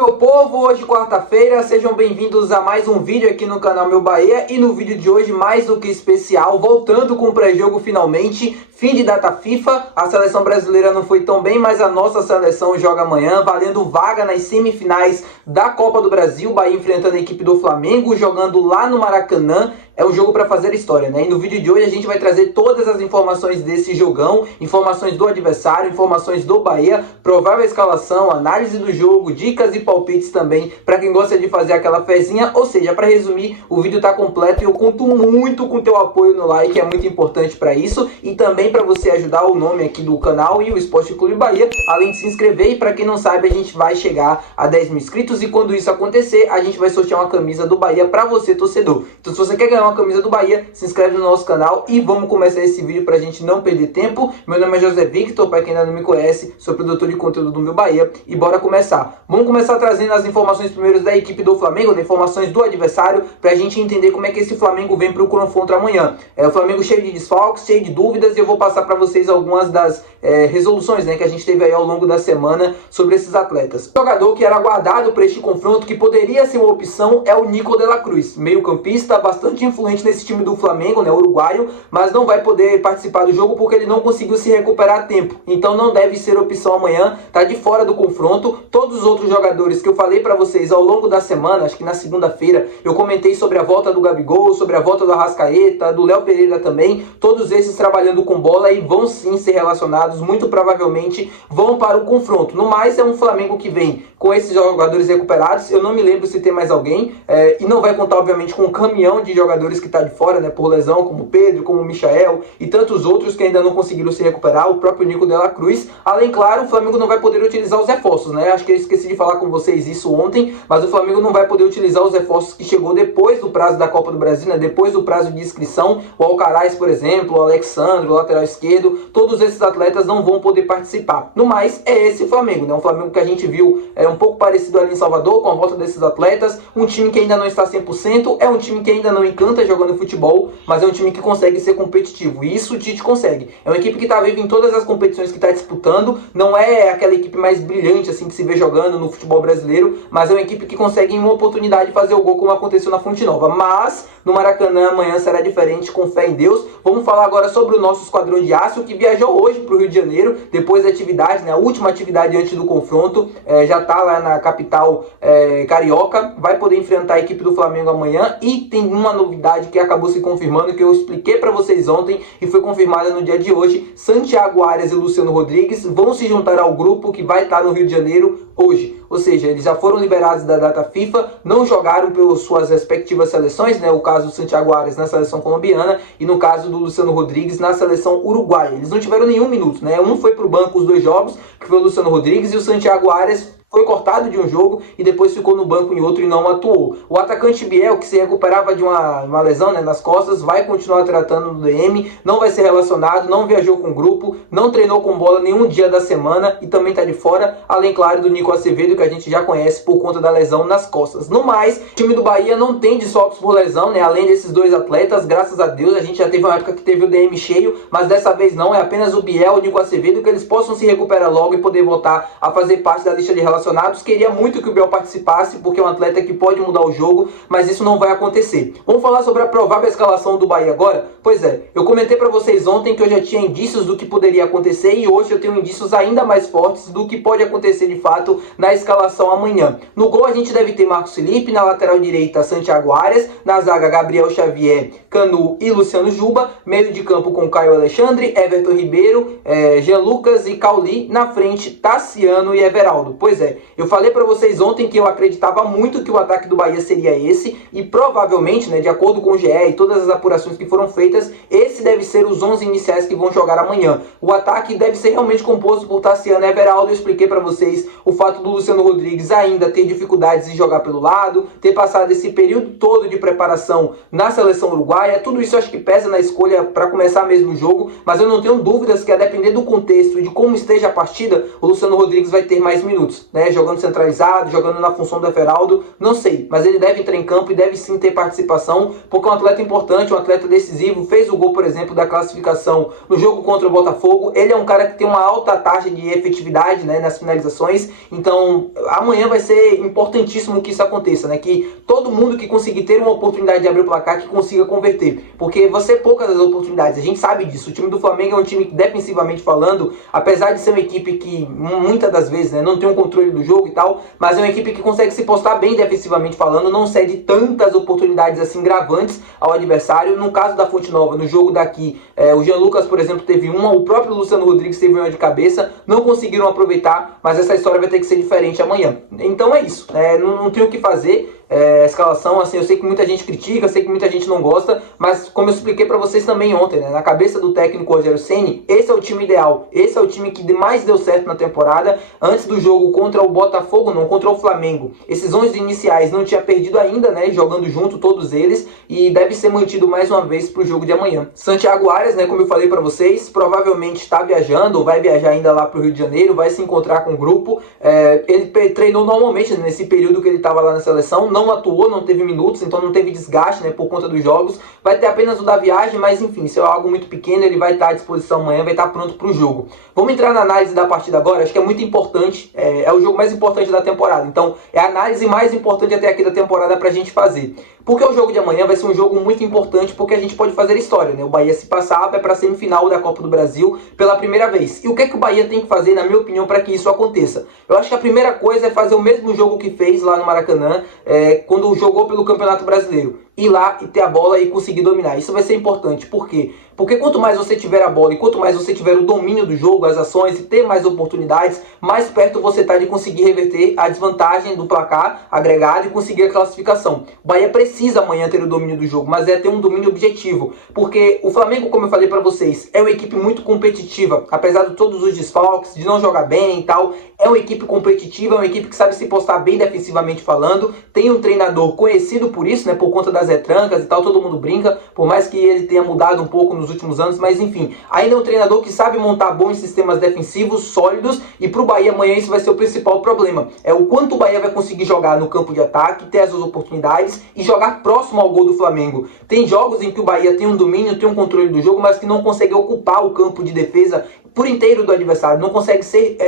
meu povo, hoje quarta-feira, sejam bem-vindos a mais um vídeo aqui no canal Meu Bahia. E no vídeo de hoje, mais do que especial, voltando com o pré-jogo finalmente, fim de data FIFA. A seleção brasileira não foi tão bem, mas a nossa seleção joga amanhã, valendo vaga nas semifinais da Copa do Brasil. Bahia enfrentando a equipe do Flamengo, jogando lá no Maracanã. É um jogo para fazer história, né? E no vídeo de hoje a gente vai trazer todas as informações desse jogão, informações do adversário, informações do Bahia, provável escalação, análise do jogo, dicas e palpites também, para quem gosta de fazer aquela fezinha. Ou seja, para resumir, o vídeo tá completo e eu conto muito com teu apoio no like, é muito importante para isso, e também para você ajudar o nome aqui do canal e o Esporte Clube Bahia, além de se inscrever. E para quem não sabe, a gente vai chegar a 10 mil inscritos, e quando isso acontecer, a gente vai sortear uma camisa do Bahia para você, torcedor. Então se você quer ganhar uma camisa do Bahia, se inscreve no nosso canal e vamos começar esse vídeo pra gente não perder tempo. Meu nome é José Victor, para quem ainda não me conhece, sou produtor de conteúdo do Meu Bahia e bora começar. Vamos começar trazendo as informações primeiras da equipe do Flamengo, as informações do adversário, pra gente entender como é que esse Flamengo vem pro confronto amanhã. O Flamengo cheio de desfalques, cheio de dúvidas, e eu vou passar para vocês algumas das resoluções, né, que a gente teve aí ao longo da semana sobre esses atletas. O jogador que era aguardado para este confronto, que poderia ser uma opção, é o Nico de la Cruz, meio campista, bastante influente nesse time do Flamengo, né, uruguaio, mas não vai poder participar do jogo porque ele não conseguiu se recuperar a tempo, então não deve ser opção amanhã, tá de fora do confronto. Todos os outros jogadores que eu falei para vocês ao longo da semana, acho que na segunda-feira eu comentei sobre a volta do Gabigol, sobre a volta do Arrascaeta, do Léo Pereira também, todos esses trabalhando com bola e vão sim ser relacionados, muito provavelmente vão para o confronto. No mais, é um Flamengo que vem com esses jogadores recuperados, eu não me lembro se tem mais alguém, e não vai contar obviamente com um caminhão de jogadores que está de fora, né, por lesão, como o Pedro, como o Michael e tantos outros que ainda não conseguiram se recuperar, o próprio Nico de la Cruz. Além, claro, o Flamengo não vai poder utilizar os reforços, né? Acho que eu esqueci de falar com vocês isso ontem, mas o Flamengo não vai poder utilizar os reforços que chegou depois do prazo da Copa do Brasil, né? Depois do prazo de inscrição. O Alcaraz, por exemplo, o Alexandre, o lateral esquerdo, todos esses atletas não vão poder participar. No mais, é esse Flamengo, né? Um Flamengo que a gente viu um pouco parecido ali em Salvador, com a volta desses atletas, um time que ainda não está 100%, é um time que ainda não encanta jogando futebol, mas é um time que consegue ser competitivo, e isso o Tite consegue. É uma equipe que está viva em todas as competições que está disputando, não é aquela equipe mais brilhante assim que se vê jogando no futebol brasileiro, mas é uma equipe que consegue em uma oportunidade fazer o gol, como aconteceu na Fonte Nova. Mas no Maracanã amanhã será diferente, com fé em Deus. Vamos falar agora sobre o nosso esquadrão de aço, que viajou hoje para o Rio de Janeiro, depois da atividade, né, a última atividade antes do confronto, já está lá na capital carioca, vai poder enfrentar a equipe do Flamengo amanhã. E tem uma novidade que acabou se confirmando, que eu expliquei para vocês ontem e foi confirmada no dia de hoje. Santiago Arias e Luciano Rodrigues vão se juntar ao grupo que vai estar no Rio de Janeiro hoje. Ou seja, eles já foram liberados da data FIFA, não jogaram pelas suas respectivas seleções, né? O caso do Santiago Arias na seleção colombiana e no caso do Luciano Rodrigues na seleção uruguaia. Eles não tiveram nenhum minuto, né? Um foi para o banco os dois jogos, que foi o Luciano Rodrigues, e o Santiago Arias foi cortado de um jogo e depois ficou no banco em outro e não atuou. O atacante Biel, que se recuperava de uma lesão, né, nas costas, vai continuar tratando do DM, não vai ser relacionado, não viajou com o grupo, não treinou com bola nenhum dia da semana e também está de fora, além, claro, do Nico Acevedo, que a gente já conhece por conta da lesão nas costas. No mais, o time do Bahia não tem desfalques por lesão, né, além desses dois atletas, graças a Deus. A gente já teve uma época que teve o DM cheio, mas dessa vez não, é apenas o Biel e o Nico Acevedo, que eles possam se recuperar logo e poder voltar a fazer parte da lista de relacionados. Queria muito que o Biel participasse, porque é um atleta que pode mudar o jogo, mas isso não vai acontecer. Vamos falar sobre a provável escalação do Bahia agora? Pois é, eu comentei para vocês ontem que eu já tinha indícios do que poderia acontecer, e hoje eu tenho indícios ainda mais fortes do que pode acontecer de fato na escalação amanhã. No gol a gente deve ter Marcos Felipe, na lateral direita Santiago Arias, na zaga Gabriel Xavier, Canu e Luciano Juba, meio de campo com Caio Alexandre, Everton Ribeiro, Jean Lucas e Cauli, na frente Tassiano e Everaldo. Pois é, eu falei para vocês ontem que eu acreditava muito que o ataque do Bahia seria esse, e provavelmente, né, de acordo com o GE e todas as apurações que foram feitas, esse deve ser os 11 iniciais que vão jogar amanhã. O ataque deve ser realmente composto por Tassiano e Everaldo. Eu expliquei para vocês o fato do Luciano Rodrigues ainda ter dificuldades em jogar pelo lado, ter passado esse período todo de preparação na seleção uruguaia. Tudo isso eu acho que pesa na escolha para começar mesmo o jogo, mas eu não tenho dúvidas que, a depender do contexto e de como esteja a partida, o Luciano Rodrigues vai ter mais minutos, né? né, jogando centralizado, jogando na função do Everaldo, não sei, mas ele deve entrar em campo e deve sim ter participação, porque é um atleta importante, um atleta decisivo, fez o gol, por exemplo, da classificação no jogo contra o Botafogo. Ele é um cara que tem uma alta taxa de efetividade, né, nas finalizações, então amanhã vai ser importantíssimo que isso aconteça, né, que todo mundo que conseguir ter uma oportunidade de abrir o placar, que consiga converter, porque vão ser poucas as oportunidades, a gente sabe disso. O time do Flamengo é um time que, defensivamente falando, apesar de ser uma equipe que muitas das vezes, né, não tem um controle do jogo e tal, mas é uma equipe que consegue se postar bem defensivamente falando, não cede tantas oportunidades assim gravantes ao adversário. No caso da Fonte Nova, no jogo daqui, o Jean Lucas, por exemplo, teve uma, o próprio Luciano Rodrigues teve uma de cabeça, não conseguiram aproveitar, mas essa história vai ter que ser diferente amanhã. Então é isso, não tem o que fazer. A escalação, assim, eu sei que muita gente critica, eu sei que muita gente não gosta, mas como eu expliquei pra vocês também ontem, né, na cabeça do técnico Rogério Ceni, esse é o time ideal, esse é o time que mais deu certo na temporada. Antes do jogo contra o Botafogo, não, contra o Flamengo, esses 11 iniciais não tinha perdido ainda, né, jogando junto todos eles, e deve ser mantido mais uma vez pro jogo de amanhã. Santiago Arias, né, como eu falei pra vocês, provavelmente está viajando, ou vai viajar ainda lá pro Rio de Janeiro, vai se encontrar com o grupo. Ele treinou normalmente, né, nesse período que ele estava lá na seleção, não atuou, não teve minutos, então não teve desgaste, né, por conta dos jogos. Vai ter apenas o da viagem, mas enfim, se é algo muito pequeno, ele vai estar à disposição amanhã, vai estar pronto para o jogo. Vamos entrar na análise da partida agora, acho que é muito importante, é o jogo mais importante da temporada, então é a análise mais importante até aqui da temporada para a gente fazer. Porque o jogo de amanhã vai ser um jogo muito importante, porque a gente pode fazer história, né? O Bahia, se passar, vai para a semifinal da Copa do Brasil pela primeira vez. E o que é que o Bahia tem que fazer, na minha opinião, para que isso aconteça? Eu acho que a primeira coisa é fazer o mesmo jogo que fez lá no Maracanã, quando jogou pelo Campeonato Brasileiro. Ir lá e ter a bola e conseguir dominar. Isso vai ser importante. Por quê? Porque quanto mais você tiver a bola e quanto mais você tiver o domínio do jogo, as ações e ter mais oportunidades, mais perto você está de conseguir reverter a desvantagem do placar agregado e conseguir a classificação. O Bahia precisa amanhã ter o domínio do jogo, mas é ter um domínio objetivo. Porque o Flamengo, como eu falei para vocês, é uma equipe muito competitiva. Apesar de todos os desfalques, de não jogar bem e tal, é uma equipe competitiva, é uma equipe que sabe se postar bem defensivamente falando. Tem um treinador conhecido por isso, né, por conta das retrancas e tal, todo mundo brinca, por mais que ele tenha mudado um pouco nos últimos anos, mas enfim, ainda é um treinador que sabe montar bons sistemas defensivos, sólidos, e pro Bahia amanhã isso vai ser o principal problema. É o quanto o Bahia vai conseguir jogar no campo de ataque, ter as oportunidades e jogar próximo ao gol do Flamengo. Tem jogos em que o Bahia tem um domínio, tem um controle do jogo, mas que não consegue ocupar o campo de defesa por inteiro do adversário, não consegue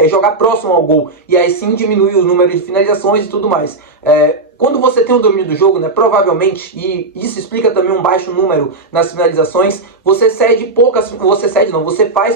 jogar próximo ao gol, e aí sim diminui o número de finalizações e tudo mais. Quando você tem um domínio do jogo, né, provavelmente, e isso explica também um baixo número nas finalizações, você faz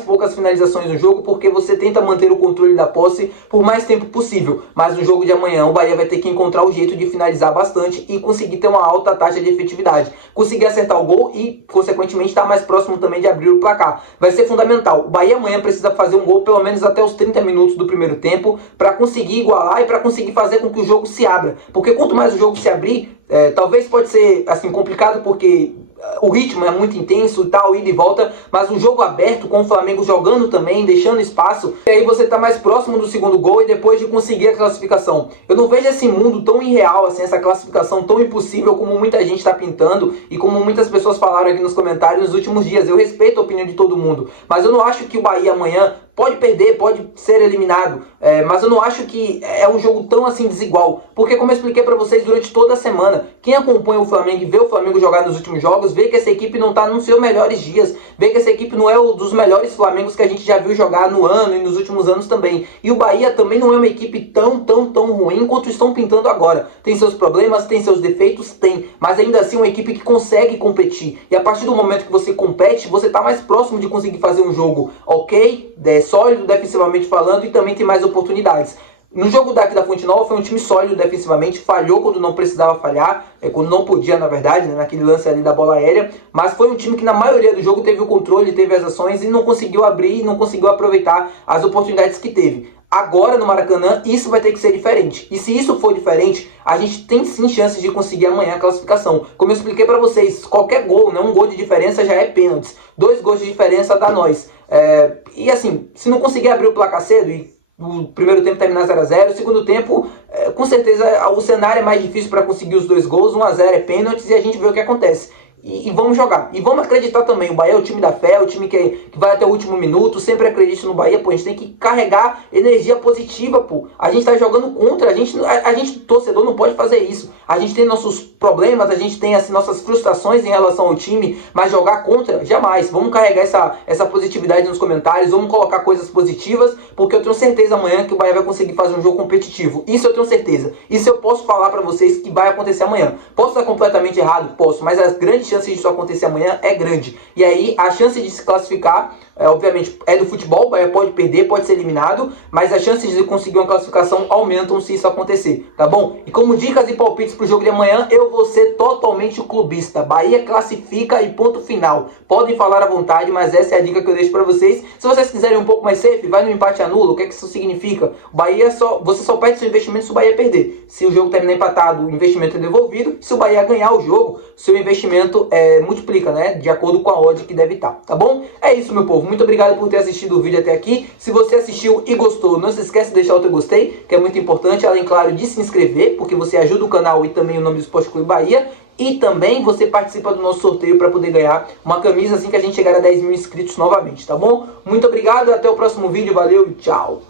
poucas finalizações no jogo porque você tenta manter o controle da posse por mais tempo possível. Mas no jogo de amanhã o Bahia vai ter que encontrar o jeito de finalizar bastante e conseguir ter uma alta taxa de efetividade. Conseguir acertar o gol e, consequentemente, estar mais próximo também de abrir o placar. Vai ser fundamental. O Bahia amanhã precisa fazer um gol pelo menos até os 30 minutos do primeiro tempo para conseguir igualar e para conseguir fazer com que o jogo se abra. Porque quanto mais o jogo se abrir, talvez pode ser assim complicado porque o ritmo é muito intenso e tal, ida e volta, mas um jogo aberto com o Flamengo jogando também, deixando espaço, e aí você tá mais próximo do segundo gol e depois de conseguir a classificação. Eu não vejo esse mundo tão irreal, assim, essa classificação tão impossível como muita gente está pintando e como muitas pessoas falaram aqui nos comentários nos últimos dias. Eu respeito a opinião de todo mundo, mas eu não acho que o Bahia amanhã pode perder, pode ser eliminado, mas eu não acho que é um jogo tão assim desigual, porque como eu expliquei para vocês durante toda a semana, quem acompanha o Flamengo e vê o Flamengo jogar nos últimos jogos, vê que essa equipe não está nos seus melhores dias, vê que essa equipe não é um dos melhores Flamengos que a gente já viu jogar no ano e nos últimos anos também. E o Bahia também não é uma equipe tão ruim quanto estão pintando agora. Tem seus problemas, tem seus defeitos, tem, mas ainda assim é uma equipe que consegue competir. E a partir do momento que você compete, você está mais próximo de conseguir fazer um jogo ok, sólido defensivamente falando, e também tem mais oportunidades. No jogo daqui da Fonte Nova foi um time sólido defensivamente, falhou quando não precisava falhar, quando não podia na verdade, né, naquele lance ali da bola aérea, mas foi um time que na maioria do jogo teve o controle, teve as ações e não conseguiu abrir, não conseguiu aproveitar as oportunidades que teve. Agora no Maracanã isso vai ter que ser diferente, e se isso for diferente, a gente tem sim chances de conseguir amanhã a classificação. Como eu expliquei para vocês, qualquer gol, né, um gol de diferença já é pênaltis, 2 gols de diferença dá nós. E assim, se não conseguir abrir o placar cedo e o primeiro tempo terminar 0 a 0, o segundo tempo, com certeza o cenário é mais difícil para conseguir os 2 gols, 1 a 0 é pênaltis e a gente vê o que acontece. e vamos jogar. E vamos acreditar também, o Bahia é o time da fé, é o time que vai até o último minuto, sempre acredite no Bahia, pô, a gente tem que carregar energia positiva, pô. A gente tá jogando contra, a gente torcedor não pode fazer isso. A gente tem nossos problemas, a gente tem assim, nossas frustrações em relação ao time, mas jogar contra, jamais. Vamos carregar essa positividade nos comentários, vamos colocar coisas positivas, porque eu tenho certeza amanhã que o Bahia vai conseguir fazer um jogo competitivo. Isso eu tenho certeza. Isso eu posso falar pra vocês que vai acontecer amanhã. Posso estar completamente errado? Posso, mas as grandes chances disso acontecer amanhã é grande. E aí a chance de se classificar, obviamente, é do futebol, o Bahia pode perder, pode ser eliminado, mas as chances de conseguir uma classificação aumentam se isso acontecer, tá bom? E como dicas e palpites pro jogo de amanhã, eu vou ser totalmente clubista. Bahia classifica e ponto final. Podem falar à vontade, mas essa é a dica que eu deixo pra vocês. Se vocês quiserem um pouco mais safe, vai no empate anula. O que é que isso significa? O Bahia você só perde seu investimento se o Bahia perder. Se o jogo terminar empatado, o investimento é devolvido. Se o Bahia ganhar o jogo, seu investimento multiplica, né? De acordo com a odd que deve estar, tá bom? É isso, meu povo. Muito obrigado por ter assistido o vídeo até aqui. Se você assistiu e gostou, não se esquece de deixar o teu gostei, que é muito importante, além, claro, de se inscrever, porque você ajuda o canal e também o nome do Esporte Clube Bahia. E também você participa do nosso sorteio para poder ganhar uma camisa assim que a gente chegar a 10 mil inscritos novamente, tá bom? Muito obrigado, até o próximo vídeo, valeu e tchau!